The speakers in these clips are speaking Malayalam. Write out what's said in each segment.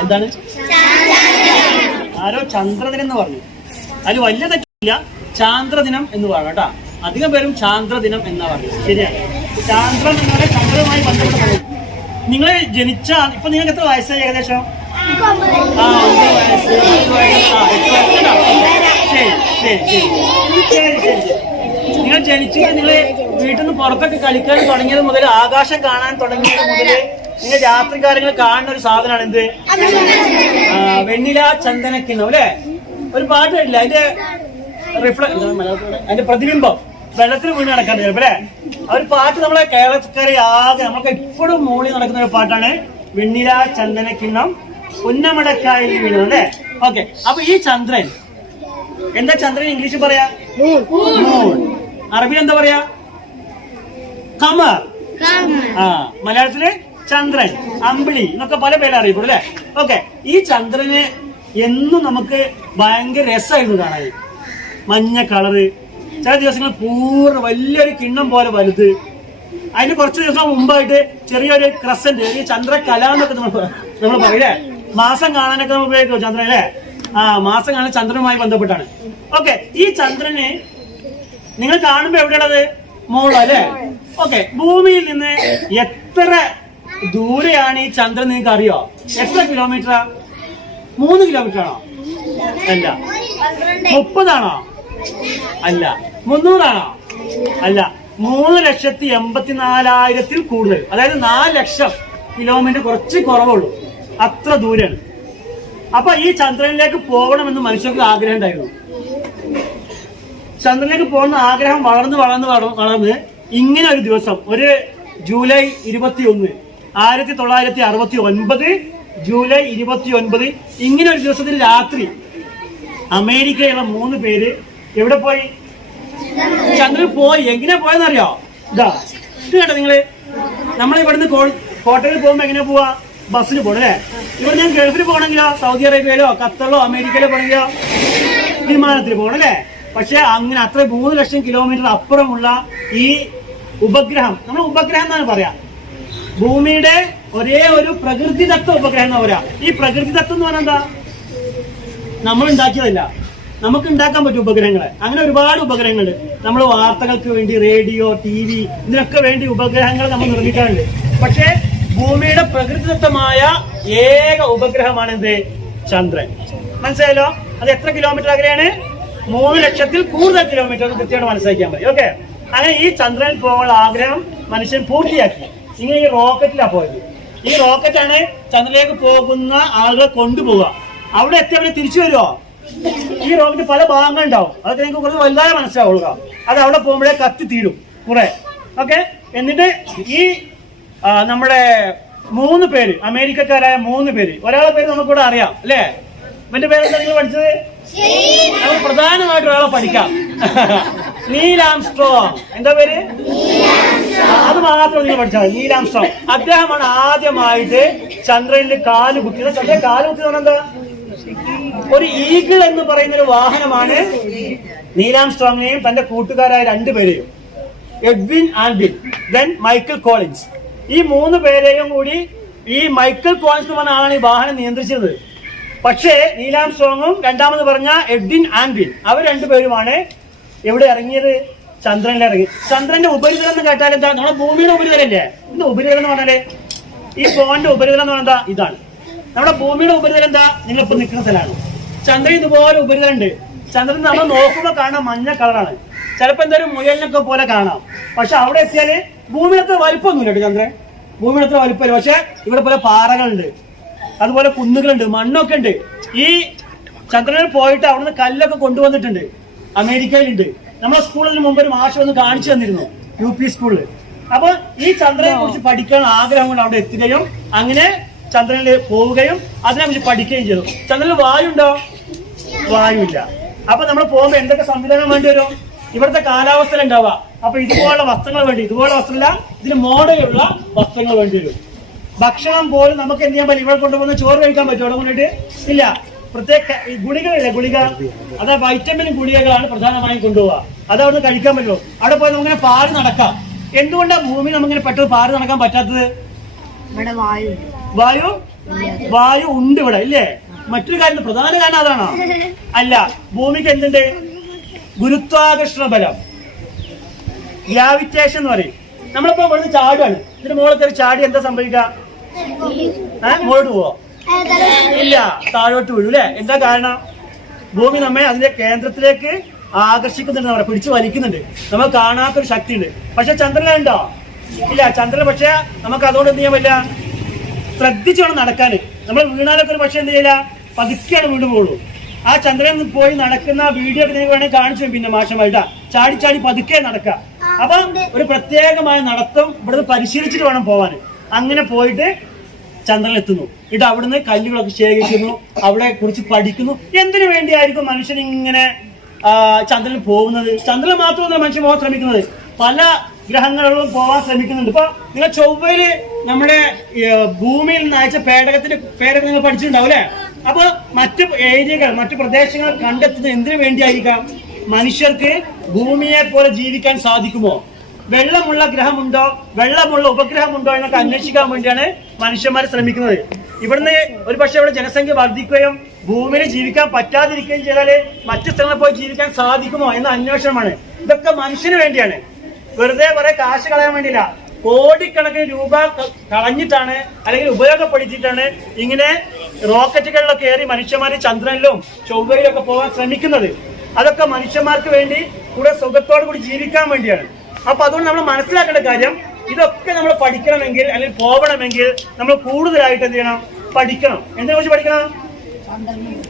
എന്താണ്? ആരോ ചന്ദ്രദിനം എന്ന് പറഞ്ഞു. അതിൽ വലിയ തെറ്റില്ല ചാന്ദ്രദിനം എന്ന് പറഞ്ഞു കേട്ടോ. അധികം പേരും ചാന്ദ്രദിനം എന്നാ പറയുന്നത്. ശരിയാണ് ചാന്ദ്രൻ പറഞ്ഞാൽ ചന്ദ്രനുമായി ബന്ധപ്പെട്ട് നിങ്ങൾ ജനിച്ച ഇപ്പൊ നിങ്ങൾക്ക് എത്ര വയസ്സായി ഏകദേശം? ആ നിങ്ങൾ ജനിച്ചിട്ട് നിങ്ങൾ വീട്ടിൽ നിന്ന് പുറത്തൊക്കെ കളിക്കാൻ തുടങ്ങിയത് മുതൽ ആകാശം കാണാൻ തുടങ്ങിയത് മുതൽ നിങ്ങൾ രാത്രി കാര്യങ്ങൾ കാണുന്ന ഒരു സാധനമാണ് എന്ത്? വെണ്ണില ചന്ദനക്കിണ്ണം അല്ലേ? ഒരു പാട്ട് കേട്ടില്ല? അതിന്റെ റിഫ്ലക്ട് അതിന്റെ പ്രതിബിംബം. വെള്ളത്തിൽ വീണ് നടക്കാൻ അല്ലേ? ആ ഒരു പാട്ട് നമ്മളെ കേരളക്കാരെ ആകെ നമ്മൾക്ക് എപ്പോഴും മൂളി നടക്കുന്ന ഒരു പാട്ടാണ് വെണ്ണില ചന്ദനക്കിണ്ണം പുന്നമടക്കായി വീണത് അല്ലേ? ഓക്കെ. അപ്പൊ ഈ ചന്ദ്രൻ എന്താ ചന്ദ്രൻ ഇംഗ്ലീഷിൽ പറയാ? മൂൺ അറബിയിൽ എന്താ പറയാ? കമർ. ആ മലയാളത്തിൽ ചന്ദ്രൻ അമ്പിളി എന്നൊക്കെ പല പേര് അറിയപ്പെടും അല്ലെ? ഓക്കെ ഈ ചന്ദ്രന് എന്നും നമുക്ക് ഭയങ്കര രസമായിരുന്നു കാണാൻ. മഞ്ഞ കളറ് ചില ദിവസങ്ങൾ പൂർണ വലിയൊരു കിണ്ണം പോലെ വലുത്. അതിന് കുറച്ച് ദിവസം മുമ്പായിട്ട് ചെറിയൊരു ക്രസന്റ് ഈ ചന്ദ്രകല എന്നൊക്കെ നമ്മൾ നമ്മൾ പറയില്ലേ മാസം കാണാനൊക്കെ നമ്മൾ ഉപയോഗിക്കും ചന്ദ്രൻ അല്ലേ? ആ മാസം കാണാൻ ചന്ദ്രനുമായി ബന്ധപ്പെട്ടാണ്. ഓക്കെ ഈ ചന്ദ്രന് നിങ്ങൾ കാണുമ്പോ എവിടെയുള്ളത് മോളോ അല്ലേ? ഓക്കെ ഭൂമിയിൽ നിന്ന് എത്ര ദൂരെയാണ് ഈ ചന്ദ്രൻ നിങ്ങൾക്ക് അറിയോ എത്ര കിലോമീറ്ററാ മൂന്ന് കിലോമീറ്റർ ആണോ? അല്ല. മുപ്പതാണോ? അല്ല. മുന്നൂറാണോ? അല്ല. മൂന്ന് ലക്ഷത്തി എൺപത്തിനാലായിരത്തിൽ കൂടുതൽ. അതായത് നാല് ലക്ഷം കിലോമീറ്റർ കുറച്ച് കുറവുള്ളൂ. അത്ര ദൂരാണ് അപ്പൊ ഈ ചന്ദ്രനിലേക്ക് പോകണമെന്ന് മനുഷ്യർക്ക് ആഗ്രഹം ഉണ്ടായിരുന്നു. ചന്ദ്രനിലേക്ക് പോകുന്ന ആഗ്രഹം വളർന്ന് വളർന്ന് വളർന്ന് ഇങ്ങനെ ഒരു ദിവസം ഒരു ജൂലൈ ഇരുപത്തി ഒന്ന് ആയിരത്തി തൊള്ളായിരത്തി അറുപത്തി ഒൻപത് ജൂലൈ ഇരുപത്തി ഒൻപത് ഇങ്ങനെ ഒരു ദിവസത്തിൽ രാത്രി അമേരിക്കയിലുള്ള മൂന്ന് പേര് എവിടെ പോയി? ചന്ദ്രൻ പോയി. എങ്ങനെ പോയെന്നറിയോ? ഇതാ ഇത് കേട്ടോ നിങ്ങൾ? ഇവിടുന്ന് കോ- കോട്ടയിൽ പോകുമ്പോ എങ്ങനെ പോവാ? ബസ്സിൽ പോകണം അല്ലേ? ഇവിടെ ഞാൻ ഗൾഫിൽ പോകണമെങ്കിലോ സൗദി അറേബ്യയിലോ ഖത്തറിലോ അമേരിക്കയിലോ പോകണമെങ്കിലോ വിമാനത്തിൽ പോകണം അല്ലേ? പക്ഷെ അങ്ങനെ അത്ര മൂന്ന് ലക്ഷം കിലോമീറ്റർ അപ്പുറമുള്ള ഈ ഉപഗ്രഹം നമ്മൾ ഉപഗ്രഹം എന്നാണ് പറയാ. ഭൂമിയുടെ ഒരേ ഒരു പ്രകൃതിദത്ത ഉപഗ്രഹം പറയാ ഈ പ്രകൃതിദത്തം എന്ന് പറഞ്ഞാൽ എന്താ? നമ്മൾ ഉണ്ടാക്കിയതല്ല. നമുക്ക് ഉണ്ടാക്കാൻ പറ്റും ഉപഗ്രഹങ്ങളെ. അങ്ങനെ ഒരുപാട് ഉപഗ്രഹങ്ങളുണ്ട്. നമ്മൾ വാർത്തകൾക്ക് വേണ്ടി റേഡിയോ ടി വി ഇതിനൊക്കെ വേണ്ടി ഉപഗ്രഹങ്ങൾ നമ്മൾ നിർമ്മിക്കാറുണ്ട്. പക്ഷേ ഭൂമിയുടെ പ്രകൃതിദത്തമായ ഏക ഉപഗ്രഹമാണ് എന്ത് ചന്ദ്രൻ. മനസ്സിലായല്ലോ? അത് എത്ര കിലോമീറ്റർ അകലെയാണ്? മൂന്ന് ലക്ഷത്തിൽ കൂടുതൽ കിലോമീറ്റർ കൃത്യമായിട്ട് മനസ്സിലാക്കിയാൽ മതി. ഓക്കെ അങ്ങനെ ഈ ചന്ദ്രനിൽ പോകാനുള്ള ആഗ്രഹം മനുഷ്യൻ പൂർത്തിയാക്കി. ഇങ്ങനെ ഈ റോക്കറ്റിലാ പോയത്. ഈ റോക്കറ്റാണ് ചന്ദ്രനിലേക്ക് പോകുന്ന ആളുകളെ കൊണ്ടുപോവുക. അവിടെ എത്തി അവിടെ തിരിച്ചു വരുമോ ഈ റോക്കറ്റ് പല ഭാഗങ്ങൾ ഉണ്ടാവും. അതൊക്കെ നിങ്ങൾക്ക് കുറച്ച് വലുതായി മനസ്സിലാവുക. അത് അവിടെ പോകുമ്പോഴേ കത്തി തീരും. കുറെ. ഓക്കെ എന്നിട്ട് ഈ നമ്മുടെ മൂന്ന് പേര് അമേരിക്കക്കാരായ മൂന്ന് പേര്. ഒരാളെ പേര് നമുക്കിവിടെ അറിയാം അല്ലേ? ഇവന്റെ പേരെന്താ നിങ്ങൾ പഠിച്ചത്? നമുക്ക് പ്രധാനമായിട്ട് ഒരാളെ പഠിക്കാം. Neil Armstrong. എന്താ പേര്? അത് മാത്രം നിങ്ങൾ പഠിച്ചാൽ നീൽ അദ്ദേഹമാണ് ആദ്യമായിട്ട് ചന്ദ്രനിൽ കാൽ കുത്തിയത്. ചന്ദ്രൻ കാൽ കുത്തിയത് എന്താ? ഒരു ഈഗിൾ എന്ന് പറയുന്ന ഒരു വാഹനമാണ് നീലാം സ്ട്രോങ്ങിനെയും തന്റെ കൂട്ടുകാരായ രണ്ടുപേരെയും Edwin Aldrin then Michael Collins. ഈ മൂന്ന് പേരെയും കൂടി ഈ മൈക്കിൾ കോളിൻസ് എന്ന് പറഞ്ഞ ആളാണ് ഈ വാഹനം നിയന്ത്രിച്ചത്. പക്ഷേ നീലാം സ്ട്രോങ്ങും രണ്ടാമത് പറഞ്ഞ എഡ്വിൻ ആൻഡിൻ അവർ രണ്ടുപേരുമാണ് എവിടെ ഇറങ്ങിയത്. ചന്ദ്രനിൽ ഇറങ്ങി. ചന്ദ്രന്റെ ഉപരിതലം എന്ന് കേട്ടാൽ എന്താ? നമ്മുടെ ഭൂമിയുടെ ഉപരിതലല്ലേ? ഇതിന്റെ ഉപരിതലം എന്ന് പറഞ്ഞാൽ? ഈ ഫോണിന്റെ ഉപരിതലം എന്ന് പറഞ്ഞാൽ ഇതാണ്. നമ്മുടെ ഭൂമിയുടെ ഉപരിതലം എന്താ? നിങ്ങൾ നിങ്ങളിപ്പോ നിൽക്കുന്ന സ്ഥലമാണ്. ചന്ദ്രൻ ഇതുപോലെ ഉപരിതലം ഉണ്ട് ചന്ദ്രൻ നമ്മൾ നോക്കുമ്പോൾ കാണാൻ മഞ്ഞ കളറാണ്. ചിലപ്പോ എന്തായാലും മുയലിനൊക്കെ പോലെ കാണാം. പക്ഷെ അവിടെ എത്തിയാൽ ഭൂമിയുടെ വലിപ്പം വലിപ്പമൊന്നുമില്ല ചന്ദ്രൻ. ഭൂമിയുടെ വലിപ്പം വലിപ്പമില്ല. പക്ഷെ ഇവിടെ പോലെ പാറകളുണ്ട്. അതുപോലെ കുന്നുകളുണ്ട്. മണ്ണൊക്കെ ഉണ്ട്. ഈ ചന്ദ്രനിൽ പോയിട്ട് അവിടുന്ന് കല്ലൊക്കെ കൊണ്ടുവന്നിട്ടുണ്ട്. അമേരിക്കയിലുണ്ട്. നമ്മുടെ സ്കൂളിന് മുമ്പ് ഒരു മാഷ് വന്ന് കാണിച്ചു തന്നിരുന്നു യു പി സ്കൂളിൽ. അപ്പൊ ഈ ചന്ദ്രനെ കുറിച്ച് പഠിക്കാൻ ആഗ്രഹം കൊണ്ട് അവിടെ എത്തുകയും അങ്ങനെ ചന്ദ്രനിൽ പോവുകയും അതിനെ കുറിച്ച് പഠിക്കുകയും ചെയ്തു. ചന്ദ്രനിൽ വായുണ്ടോ? വായുല്ല വായുവില്ല. അപ്പൊ നമ്മൾ പോകുമ്പോ എന്തൊക്കെ സംവിധാനം വേണ്ടി വരും? ഇവിടുത്തെ കാലാവസ്ഥ ഉണ്ടാവുക. അപ്പൊ ഇതുപോലുള്ള വസ്ത്രങ്ങൾ വേണ്ടി ഇതുപോലുള്ള വസ്ത്രമില്ല ഇതിന് മോഡലുള്ള വസ്ത്രങ്ങൾ വേണ്ടി വരും. ഭക്ഷണം പോലും നമുക്ക് എന്ത് ചെയ്യാൻ പറ്റും? ഇവിടെ കൊണ്ടുപോകുന്ന ചോറ് കഴിക്കാൻ പറ്റുമോ? അവിടെ കൊണ്ടിട്ട് ഇല്ല. പ്രത്യേക ഗുളികകളില്ലേ ഗുളിക? അത് വൈറ്റമിൻ ഗുളികകളാണ് പ്രധാനമായും കൊണ്ടുപോവുക. അത് അവിടെ കഴിക്കാൻ പറ്റുള്ളൂ. അവിടെ പോയി നമുക്കിങ്ങനെ പാറി നടക്കാം. എന്തുകൊണ്ടാണ് ഭൂമി നമുക്കിങ്ങനെ പെട്ടെന്ന് പാറി നടക്കാൻ പറ്റാത്തത്? ഇവിടെ വായു വായു? ഉണ്ട് ഇവിടെ ഇല്ലേ? മറ്റൊരു കാര്യം പ്രധാന കാരണം അതാണോ? അല്ല ഭൂമിക്ക് എന്തുണ്ട്? ഗുരുത്വാകർഷണ ബലം ഗ്രാവിറ്റേഷൻ എന്ന് പറയും. നമ്മളിപ്പോ ഇവിടുന്ന് ചാടുകയാണ് ഇതിന് മുകളിൽ കയറി ചാടി എന്താ സംഭവിക്കുക? ഏഹ് മുകളിലോട്ട് പോവോ. ഇല്ല താഴോട്ട് വീഴും അല്ലെ? എന്താ കാരണം? ഭൂമി നമ്മെ അതിന്റെ കേന്ദ്രത്തിലേക്ക് ആകർഷിക്കുന്നുണ്ട് നമ്മളെ പിടിച്ചു വലിക്കുന്നുണ്ട്. നമ്മൾ കാണാത്തൊരു ശക്തി ഉണ്ട് പക്ഷെ ചന്ദ്രനുണ്ടോ ഇല്ല ചന്ദ്രൻ പക്ഷെ നമുക്ക് അതുകൊണ്ട് എന്ത് ചെയ്യാൻ പറ്റില്ല? ശ്രദ്ധിച്ചു വേണം നടക്കാൻ. നമ്മൾ വീണാലൊക്കെ ഒരു പക്ഷെ എന്ത് ചെയ്യില്ല? പതുക്കെയാണ് വീണ്ടും പോകുള്ളൂ ആ ചന്ദ്രൻ പോയി നടക്കുന്ന വീഡിയോ ഒക്കെ വേണമെങ്കിൽ കാണിച്ചു പിന്നെ മാഷമായിട്ടാ ചാടി ചാടി പതുക്കെ നടക്കുക. അപ്പൊ ഒരു പ്രത്യേകമായ നടത്തം ഇവിടുന്ന് പരിശീലിച്ചിട്ട് വേണം പോവാൻ. അങ്ങനെ പോയിട്ട് ചന്ദ്രനിൽ എത്തുന്നു എന്നിട്ട് അവിടുന്ന് കല്ലുകളൊക്കെ ശേഖരിക്കുന്നു. അവിടെ കുറിച്ച് പഠിക്കുന്നു. എന്തിനു വേണ്ടിയായിരിക്കും മനുഷ്യൻ ഇങ്ങനെ ചന്ദ്രനിൽ പോകുന്നത്? ചന്ദ്രനിൽ മാത്രമല്ല മനുഷ്യൻ പോകാൻ ശ്രമിക്കുന്നത്. പല ഗ്രഹങ്ങളിലും പോകാൻ ശ്രമിക്കുന്നുണ്ട്. ഇപ്പൊ നിങ്ങൾ ചൊവ്വയിൽ നമ്മുടെ ഭൂമിയിൽ നിന്ന് അയച്ച പേടകത്തിന്റെ പേരൊക്കെ നിങ്ങൾ പഠിച്ചിട്ടുണ്ടാവും അല്ലെ? അപ്പൊ മറ്റു ഏരിയകൾ മറ്റു പ്രദേശങ്ങൾ കണ്ടെത്തുന്നത് എന്തിനു വേണ്ടിയായിരിക്കാം? മനുഷ്യർക്ക് ഭൂമിയെ പോലെ ജീവിക്കാൻ സാധിക്കുമോ? വെള്ളമുള്ള ഗ്രഹമുണ്ടോ? വെള്ളമുള്ള ഉപഗ്രഹമുണ്ടോ എന്നൊക്കെ അന്വേഷിക്കാൻ വേണ്ടിയാണ് മനുഷ്യന്മാർ ശ്രമിക്കുന്നത്. ഇവിടുന്ന് ഒരു പക്ഷേ ഇവിടെ ജനസംഖ്യ വർദ്ധിക്കുകയും ഭൂമിയിൽ ജീവിക്കാൻ പറ്റാതിരിക്കുകയും ചെയ്താൽ മറ്റു സ്ഥലങ്ങളിൽ പോയി ജീവിക്കാൻ സാധിക്കുമോ എന്ന അന്വേഷണമാണ്. ഇതൊക്കെ മനുഷ്യന് വേണ്ടിയാണ്. വെറുതെ കുറെ കാശ് കളയാൻ വേണ്ടിയില്ല. കോടിക്കണക്കിന് രൂപ കളഞ്ഞിട്ടാണ് അല്ലെങ്കിൽ ഉപയോഗപ്പെടുത്തിയിട്ടാണ് ഇങ്ങനെ റോക്കറ്റുകളിലൊക്കെ ഏറി മനുഷ്യന്മാർ ചന്ദ്രനിലും ചൊവ്വയിലൊക്കെ പോകാൻ ശ്രമിക്കുന്നത്. അതൊക്കെ മനുഷ്യന്മാർക്ക് വേണ്ടി കൂടെ സുഖത്തോടു കൂടി ജീവിക്കാൻ വേണ്ടിയാണ്. അപ്പൊ അതുകൊണ്ട് നമ്മൾ മനസ്സിലാക്കേണ്ട കാര്യം ഇതൊക്കെ നമ്മൾ പഠിക്കണമെങ്കിൽ അല്ലെങ്കിൽ പോകണമെങ്കിൽ നമ്മൾ കൂടുതലായിട്ട് എന്ത് ചെയ്യണം? പഠിക്കണം. എന്തിനെ കുറിച്ച് പഠിക്കണം?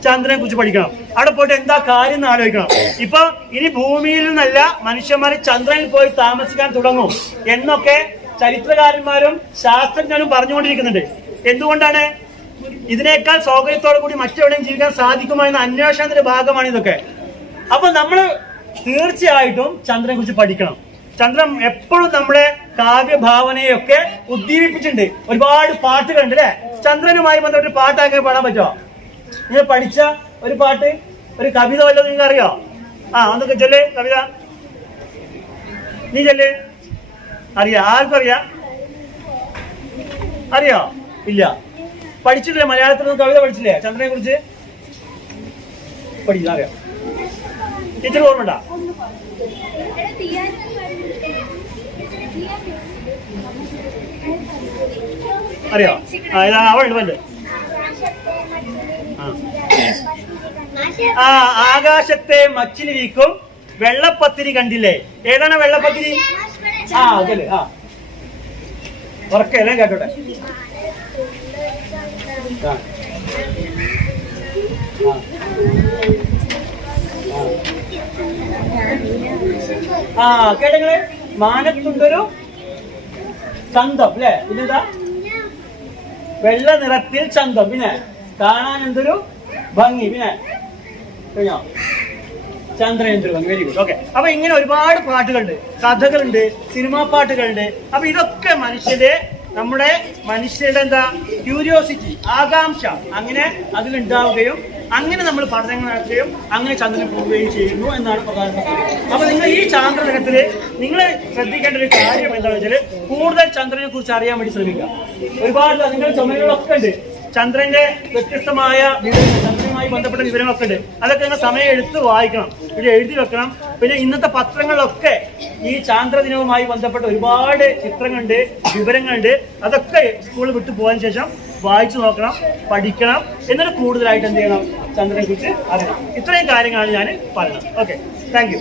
ചന്ദ്രനെ കുറിച്ച് പഠിക്കണം. അവിടെ പോയിട്ട് എന്താ കാര്യം എന്ന് ആലോചിക്കണം. ഇപ്പൊ ഇനി ഭൂമിയിൽ നിന്നല്ല മനുഷ്യന്മാർ ചന്ദ്രനിൽ പോയി താമസിക്കാൻ തുടങ്ങും എന്നൊക്കെ ചരിത്രകാരന്മാരും ശാസ്ത്രജ്ഞരും പറഞ്ഞുകൊണ്ടിരിക്കുന്നുണ്ട്. എന്തുകൊണ്ടാണ്? ഇതിനേക്കാൾ സൗകര്യത്തോടു കൂടി മറ്റെവിടെയും ജീവിക്കാൻ സാധിക്കുമോ എന്ന അന്വേഷണത്തിന്റെ ഭാഗമാണ് ഇതൊക്കെ. അപ്പൊ നമ്മൾ തീർച്ചയായിട്ടും ചന്ദ്രനെ കുറിച്ച് പഠിക്കണം. ചന്ദ്രൻ എപ്പോഴും നമ്മുടെ കാവ്യഭാവനയൊക്കെ ഉദ്ദീപിപ്പിച്ചിട്ടുണ്ട്. ഒരുപാട് പാട്ടുകളുണ്ട് അല്ലെ? ചന്ദ്രനുമായി ബന്ധപ്പെട്ട് പാട്ടാക്കി പാടാൻ പറ്റുമോ? നിങ്ങൾ പഠിച്ച ഒരു പാട്ട് ഒരു കവിത വല്ലതും നിങ്ങൾക്ക് അറിയോ ആ ഒന്നൊക്കെ ചൊല്ല് കവിത. നീ ചൊല്ല്. അറിയാ? ആർക്കും അറിയാ? ഇല്ല. പഠിച്ചിട്ടില്ലേ? മലയാളത്തിൽ കവിത പഠിച്ചില്ലേ? ചന്ദ്രനെ കുറിച്ച്? പഠിച്ചില്ല അറിയാം. ടീച്ചർ ഓർമ്മ അറിയോ? ആ ഇതാ ആ ആകാശത്തെ മച്ചിലി വീക്കും വെള്ളപ്പത്തിരി കണ്ടില്ലേ? ഏതാണ് വെള്ളപ്പത്തിരി? ആ അതല്ലേ ആ. ഉറക്കെ എല്ലാം കേട്ടോട്ടെ. ആ. ആ. കേട്ടങ്ങൾ മാനത്തുണ്ടൊരു തന്തം അല്ലേ? പിന്നെന്താ? വെള്ള നിറത്തിൽ ചന്തം. പിന്നെ കാണാൻ എന്തൊരു ഭംഗി. പിന്നെ കഴിഞ്ഞോ? എന്തൊരു ഭംഗി. വെരി ഗുഡ് ഓക്കെ അപ്പൊ ഇങ്ങനെ ഒരുപാട് പാട്ടുകളുണ്ട്. കഥകളുണ്ട് സിനിമാ പാട്ടുകളുണ്ട്. അപ്പൊ ഇതൊക്കെ മനുഷ്യരെ നമ്മുടെ മനുഷ്യരുടെ എന്താ ക്യൂരിയോസിറ്റി ആകാംക്ഷ അങ്ങനെ അതിലുണ്ടാവുകയും അങ്ങനെ നമ്മൾ പഠനങ്ങൾ നടത്തുകയും അങ്ങനെ ചന്ദ്രനെ പോവുകയും ചെയ്യുന്നു എന്നാണ് പ്രധാനപ്പെട്ടത് അപ്പോൾ അപ്പൊ നിങ്ങൾ ഈ ചാന്ദ്രഗ്രഹത്തിൽ നിങ്ങൾ ശ്രദ്ധിക്കേണ്ട ഒരു കാര്യം എന്താണെന്ന് വെച്ചാൽ കൂടുതൽ ചന്ദ്രനെ കുറിച്ച് അറിയാൻ വേണ്ടി ശ്രമിക്കുക. ഒരുപാട് നിങ്ങളുടെ ചുമലുകളൊക്കെ ഉണ്ട്. ചന്ദ്രന്റെ വ്യത്യസ്തമായ ചന്ദ്രനുമായി ബന്ധപ്പെട്ട വിവരങ്ങളൊക്കെ ഉണ്ട് അതൊക്കെ നിങ്ങൾ സമയം എടുത്ത് വായിക്കണം. ഇത് എഴുതി വെക്കണം. പിന്നെ ഇന്നത്തെ പത്രങ്ങളിലൊക്കെ ഈ ചാന്ദ്രദിനവുമായി ബന്ധപ്പെട്ട ഒരുപാട് ചിത്രങ്ങളുണ്ട് വിവരങ്ങളുണ്ട്. അതൊക്കെ സ്കൂളിൽ വിട്ടു പോയതിനു ശേഷം വായിച്ചു നോക്കണം പഠിക്കണം. എന്നിട്ട് കൂടുതലായിട്ട് എന്ത് ചെയ്യണം? ചന്ദ്രനെ കുറിച്ച് അറിയണം. ഇത്രയും കാര്യങ്ങളാണ് ഞാൻ പറയുന്നത്. Okay thank